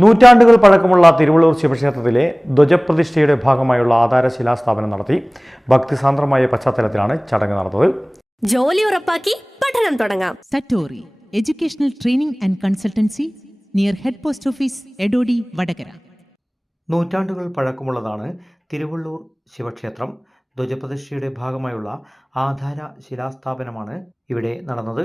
നൂറ്റാണ്ടുകൾ പഴക്കമുള്ള തിരുവള്ളൂർ ശിവക്ഷേത്രത്തിലെ ധ്വജപ്രതിഷ്ഠയുടെ ഭാഗമായുള്ള ആധാര ശിലാസ്ഥാപനം നടത്തി ഭക്തിസാന്ദ്രമായ പശ്ചാത്തലത്തിലാണ് ചടങ്ങ് നടന്നത്. ജോലി ഉറപ്പാക്കി പഠനം തുടങ്ങാം. Satori educational training and consultancy near head post office Edodi Vadakara. നൂറ്റാണ്ടുകൾ പഴക്കമുള്ളതാണ് തിരുവള്ളൂർ ശിവക്ഷേത്രം. ധ്വജപ്രതിഷ്ഠയുടെ ഭാഗമായുള്ള ആധാര ശിലാസ്ഥാപനമാണ് ഇവിടെ നടന്നത്.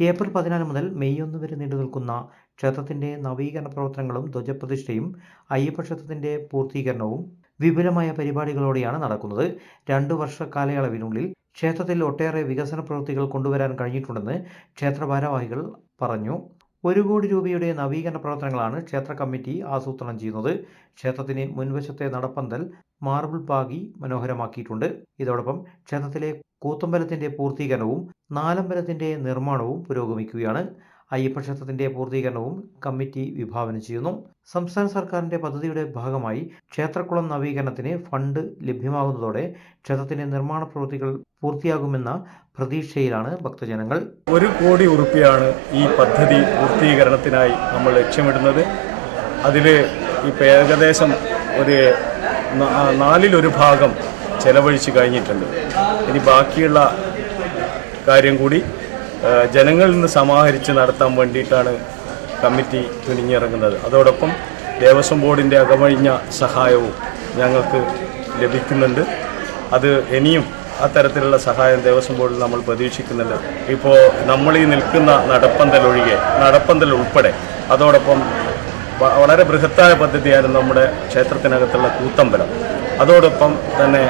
April പതിനാല് മുതൽ മെയ് ഒന്ന് വരെ നീണ്ടു നിൽക്കുന്ന ക്ഷേത്രത്തിന്റെ നവീകരണ പ്രവർത്തനങ്ങളും ധ്വജപ്രതിഷ്ഠയും അയ്യപ്പക്ഷേത്രത്തിന്റെ പൂർത്തീകരണവും വിപുലമായ പരിപാടികളോടെയാണ് നടക്കുന്നത്. രണ്ടു വർഷ കാലയളവിനുള്ളിൽ ക്ഷേത്രത്തിൽ ഒട്ടേറെ വികസന പ്രവൃത്തികൾ കൊണ്ടുവരാൻ കഴിഞ്ഞിട്ടുണ്ടെന്ന് ക്ഷേത്ര ഭാരവാഹികൾ പറഞ്ഞു. ഒരു കോടി രൂപയുടെ നവീകരണ പ്രവർത്തനങ്ങളാണ് ക്ഷേത്ര കമ്മിറ്റി ആസൂത്രണം ചെയ്യുന്നത്. ക്ഷേത്രത്തിന് മുൻവശത്തെ നടപ്പന്തൽ മാർബിൾ പാകി മനോഹരമാക്കിയിട്ടുണ്ട്. ഇതോടൊപ്പം ക്ഷേത്രത്തിലെ കൂത്തമ്പലത്തിന്റെ പൂർത്തീകരണവും നാലമ്പലത്തിന്റെ നിർമ്മാണവും പുരോഗമിക്കുകയാണ്. അയ്യപ്പക്ഷേത്രത്തിന്റെ പൂർത്തീകരണവും കമ്മിറ്റി വിഭാവനം ചെയ്യുന്നു. സംസ്ഥാന സർക്കാരിന്റെ പദ്ധതിയുടെ ഭാഗമായി ക്ഷേത്രക്കുളം നവീകരണത്തിന് ഫണ്ട് ലഭ്യമാകുന്നതോടെ ക്ഷേത്രത്തിന്റെ നിർമ്മാണ പ്രവൃത്തികൾ പൂർത്തിയാകുമെന്ന പ്രതീക്ഷയിലാണ് ഭക്തജനങ്ങൾ. ഒരു കോടി ഉറുപ്പിയാണ് ഈ പദ്ധതി പൂർത്തീകരണത്തിനായി നമ്മൾ ലക്ഷ്യമിടുന്നത്. അതിൽ ഇപ്പോൾ ഏകദേശം ഒരു നാലിലൊരു ഭാഗം ചെലവഴിച്ച് കഴിഞ്ഞിട്ടുണ്ട്. ഇനി ബാക്കിയുള്ള കാര്യം കൂടി ജനങ്ങളിൽ നിന്ന് സമാഹരിച്ച് നടത്താൻ വേണ്ടിയിട്ടാണ് കമ്മിറ്റി തുനിഞ്ഞിറങ്ങുന്നത്. അതോടൊപ്പം ദേവസ്വം ബോർഡിന്റെ അകമഴിഞ്ഞ സഹായവും ഞങ്ങൾക്ക് ലഭിക്കുന്നുണ്ട്. അത് ഇനിയും അത്തരത്തിലുള്ള സഹായം ദേവസ്വം ബോർഡിൽ നമ്മൾ പ്രതീക്ഷിക്കുന്നുണ്ട്. ഇപ്പോൾ നമ്മൾ ഈ നിൽക്കുന്ന നടപ്പന്തൽ ഒഴികെ നടപ്പന്തൽ ഉൾപ്പെടെ അതോടൊപ്പം വളരെ ബൃഹത്തായ പദ്ധതിയായിരുന്നു നമ്മുടെ ക്ഷേത്രത്തിനകത്തുള്ള കൂത്തമ്പലം. അതോടൊപ്പം തന്നെ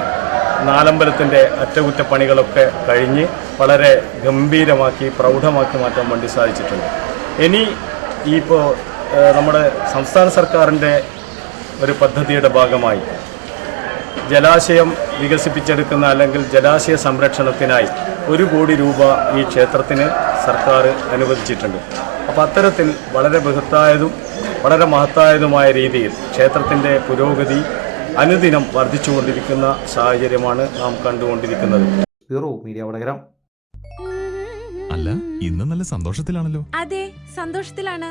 നാലമ്പലത്തിന്റെ അറ്റകുറ്റപ്പണികളൊക്കെ കഴിഞ്ഞ് വളരെ ഗംഭീരമാക്കി പ്രൗഢമാക്കി മാറ്റാൻ വേണ്ടി സാധിച്ചിട്ടുണ്ട്. ഇനി ഇപ്പോൾ നമ്മുടെ സംസ്ഥാന സർക്കാരിന്റെ ഒരു പദ്ധതിയുടെ ഭാഗമായി ജലാശയം വികസിപ്പിച്ചെടുക്കുന്ന അല്ലെങ്കിൽ ജലാശയ സംരക്ഷണത്തിനായി ഒരു കോടി രൂപ ഈ ക്ഷേത്രത്തിന് സർക്കാർ അനുവദിച്ചിട്ടുണ്ട്. അപ്പോൾ അത്തരത്തിൽ വളരെ ബൃഹത്തായതും വളരെ മഹത്തായതുമായ രീതിയിൽ ക്ഷേത്രത്തിന്റെ പുരോഗതി അനുദിനം വർദ്ധിച്ചുകൊണ്ടിരിക്കുന്ന സാഹചര്യമാണ് നാം കണ്ടുകൊണ്ടിരിക്കുന്നത്. Bureau media Vadakara. അല്ല ഇന്ന് നല്ല സന്തോഷത്തിലാണല്ലോ. അതെ സന്തോഷത്തിലാണ്.